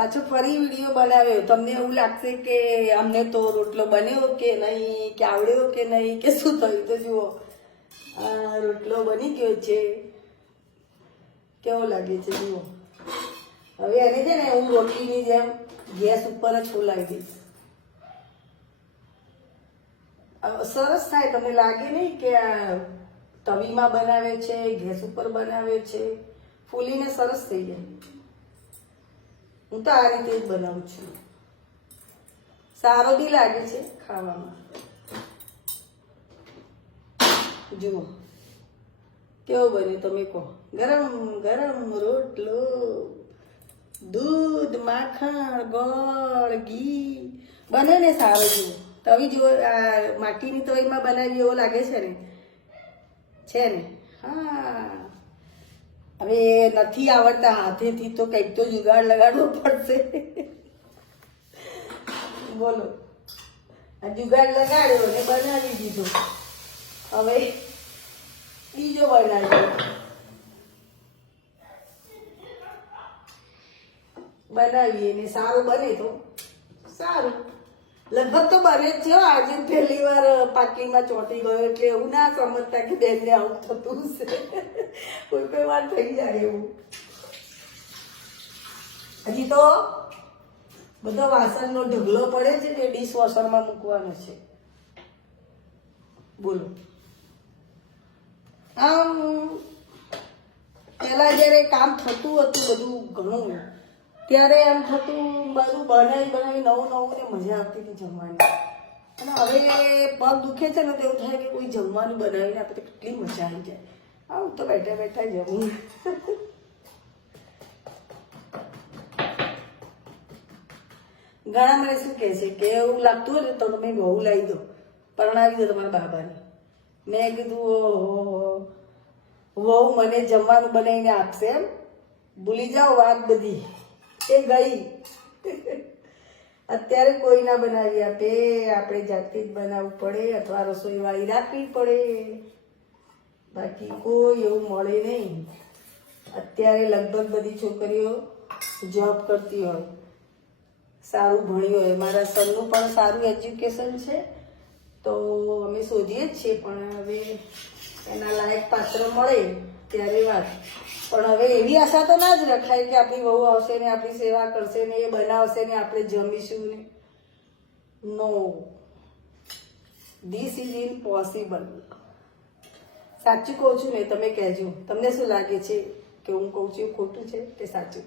પાછો ફરી વિડીયો બનાવ્યો. તમને એવું લાગશે કે અમને તો રોટલો બન્યો કે નહીં, કે આવડ્યો કે નહીં, કે શું થયું. તો જુઓ, આ રોટલો બની ગયો છે. કેવો લાગે છે જુઓ. હવે એને છે ને હું રોટલીની જેમ ગેસ ઉપર જ ખોલાવી દઈશ. સરસ થાય. તમને લાગે નહીં કે આ તવીમાં બનાવે છે, ગેસ ઉપર બનાવે છે. ફૂલીને સરસ થઈ જાય. હું તો આ રીતે જ બનાવું છું. સારો બી લાગે છે ખાવામાં. જુઓ કેવો બને તમે કહો. ગરમ ગરમ રોટલો, દૂધ, માખણ, ગોળ, ઘી બને ને સારો. જુઓ તવી જુઓ, આ માટીની તવીમાં બનાવી એવો લાગે છે ને. છે ને? હા. હવે નથી આવડતા હાથેથી તો કંઈક તો જુગાડ લગાડવો પડશે. બોલો, આ જુગાડ લગાડ્યો ને બનાવી દીધો. હવે બીજો બનાવ્યો. બનાવીએ ને સારું બને તો સારું. લગભગ તો બને જ છે. આજે પહેલી વાર પાટલીમાં ચોંટી ગયો એટલે એવું ના સમજતા કે બેનને આવું થતું છે. કોઈ કોઈ વાર થઈ જાય એવું. હજી તો બધો વાસણનો ઢગલો પડે છે ને ડિશ વોશરમાં મૂકવાનો છે. બોલો. આમ પહેલા જયારે કામ થતું હતું બધું ઘણું, ત્યારે એમ થતું બધું બનાવી નવું નવું ને મજા આવતી હતી જમવાની. અને હવે પગ દુખે છે ને તો એવું થાય કે કોઈ જમવાનું બનાવીને આપે તો કેટલી મજા આવી જાય. આવું તો બેઠા બેઠા જમવું. ઘણા મને શું કહે છે કે એવું લાગતું હોય ને તો તમે બહુ લાવી દો, પરણાવી દો તમારા બાબાને. મેં કીધું ઓહો, વહુ મને જમવાનું બનાવીને આપશે એમ? ભૂલી જાઓ વાત બધી, એ ગઈ. અત્યારે કોઈ ના બનાવી આપે, આપણે જાતે જ બનાવવું પડે અથવા રસોઈવાળી રાખવી પડે. બાકી કોઈ એવું મળે નહીં. અત્યારે લગભગ બધી છોકરીઓ જોબ કરતી હોય, સારું ભણી હોય. મારા સનનું પણ સારું એજ્યુકેશન છે તો અમે શોધીએ જ છીએ, પણ હવે એના લાયક પાત્ર મળે ત્યારે વાત. પણ હવે એવી આશા તો ના જ રખાય કે આપણી વહુ આવશે ને આપણી સેવા કરશે ને એ બનાવશે ને આપણે જમીશું ને. નો, ધીસ ઇઝ ઇમ્પોસિબલ. સાચું કહું છું ને? તમે કહેજો, તમને શું લાગે છે કે હું કહું છું ખોટું છે કે સાચું?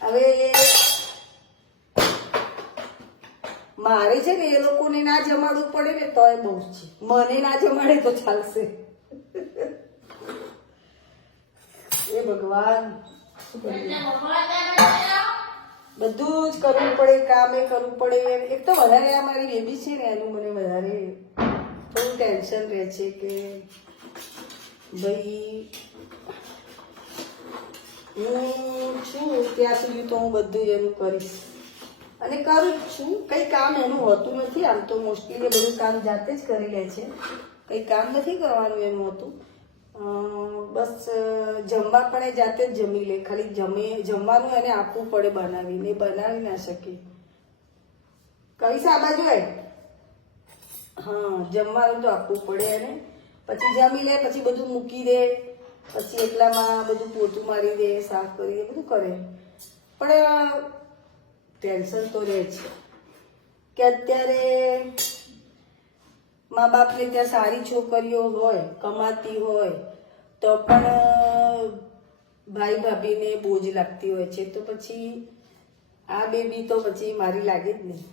હવે મારે છે ને એ લોકોને ના જમાડવું પડે ને તો એ બહુ છે. મને ના જમાડે તો ચાલશે. એ ભગવાન, બધું જ કરવું પડે, કામે કરવું પડે. એક તો વધારે આ મારી બેબી છે ને એનું મને વધારે થોડું ટેન્શન રહે છે કે ભાઈ હું છું ત્યાં સુધી તો હું બધું એનું કરીશ અને કરું જ છું. કંઈ કામ એનું હોતું નથી. આમ તો મોસ્ટલી એ બધું કામ જાતે જ કરી લે છે. કંઈ કામ નથી કરવાનું એનું હતું. બસ જમવા પણ એ જાતે જ જમી લે. ખાલી જમવાનું એને આપવું પડે બનાવીને. બનાવી ના શકે. કઈ આ બાજુ હોય? હા, જમવાનું તો આપવું પડે એને. પછી જમી લે, પછી બધું મૂકી દે, પછી એટલામાં બધું પોતું મારી દે, સાફ કરી દે, બધું કરે. પણ ટેન્શન તો રહે છે કે અત્યારે મા બાપને ત્યાં સારી છોકરીઓ હોય, કમાતી હોય તો પણ ભાઈ ભાભીને બોજ લાગતી હોય છે. તો પછી આ બેબી તો પછી મારી લાગે જ નહીં.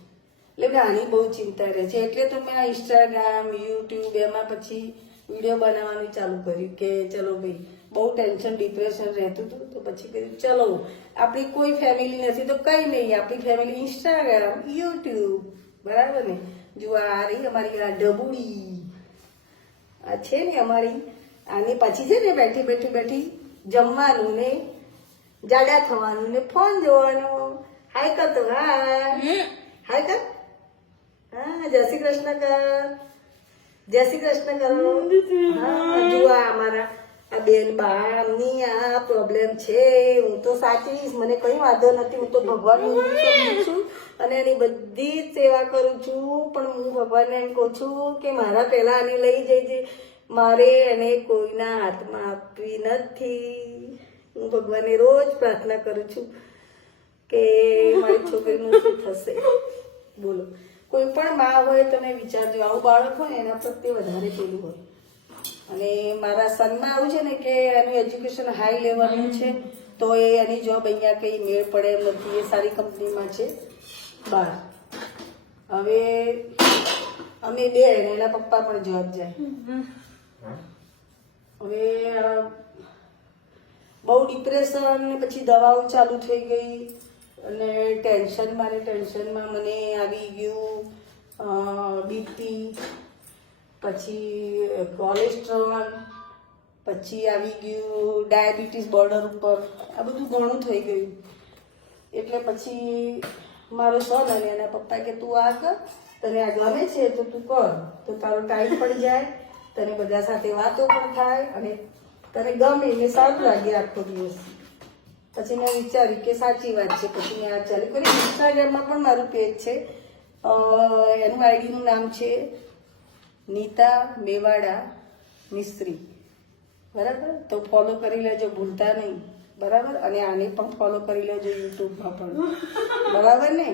એટલે આની બહુ ચિંતા રહે છે. એટલે તો મેં આ ઇન્સ્ટાગ્રામ, યુટ્યુબ એમાં પછી વિડીયો બનાવવાનું ચાલુ કર્યું કે ચલો ભાઈ, બહુ ટેન્શન ડિપ્રેશન રહેતું હતું તો પછી કહ્યું ચલો આપણી કોઈ ફેમિલી નથી તો કંઈ નહીં, આપણી ફેમિલી ઇન્સ્ટાગ્રામ, યુટ્યુબ, બરાબર ને? જો આ રહી અમારી આ ડબુડી, આ છે ને અમારી. આની પછી છે ને બેઠી જમવાનું ને જાડા થવાનું ને ફોન જોવાનું. હાય કર તો, હાય કર. હા, જય શ્રી કૃષ્ણ કર. જય શ્રી કૃષ્ણ કરો. હા, જુઓ અમારા આ બેન બાની આ પ્રોબ્લેમ છે, હું તો સાચવીશ, મને કઈ વાંધો નથી, હું તો ભગવાનનું રૂપ સમજું છું અને એની બધી જ સેવા કરું છું, પણ હું ભગવાનને એમ કહું છું કે મારા પહેલા આને લઈ જઈજે, મારે એને કોઈના હાથમાં આપવી નથી. હું ભગવાનને રોજ પ્રાર્થના કરું છું કે મારી છોકરીનું શું થશે. બોલો, કોઈ પણ મા હોય તમે વિચારજો, આવું બાળક હોય એના પ્રત્યે વધારે પેલું હોય. અને મારા સનમાં આવું છે ને કે એનું એજ્યુકેશન હાઈ લેવલનું છે, તો એની જોબ અહીંયા કંઈ મેળ પડે એમ નથી, એ સારી કંપનીમાં છે બહાર. હવે અમે બે ને એના પપ્પા પણ જોબ જાય. હવે બહુ ડિપ્રેશન ને પછી દવાઓ ચાલુ થઈ ગઈ અને ટેન્શનમાં મને આવી ગયું બીપી, પછી કોલેસ્ટ્રોલ, પછી આવી ગયું ડાયાબિટીસ બોર્ડર ઉપર, આ બધું ઘણું થઈ ગયું. એટલે પછી મારો સન અને એના પપ્પા કે તું આ કર, તને આ ગમે છે તો તું કર, તો તારો ટાઈમ પણ જાય, તને બધા સાથે વાતો પણ થાય અને તને ગમે એટલે સારું લાગે આખો દિવસ. પછી મેં વિચાર્યું કે સાચી વાત છે, પછી મેં આ ચાલુ કરી. ઇન્સ્ટાગ્રામમાં પણ મારું પેજ છે, એનું આઈડીનું નામ છે નીતા મેવાડા મિસ્ત્રી, બરાબર? તો ફોલો કરી લેજો ભૂલતા નહીં, બરાબર? અને આને પણ ફોલો કરી લેજો યુટ્યુબમાં પણ, બરાબર ને?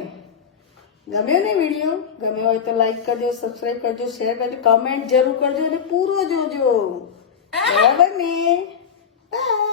ગમ્યો ને વિડીયો? ગમ્યો હોય તો લાઈક કરજો, સબસ્ક્રાઈબ કરજો, શેર કરજો, કમેન્ટ જરૂર કરજો અને પૂરો જોજો, બરાબર ને? બાય.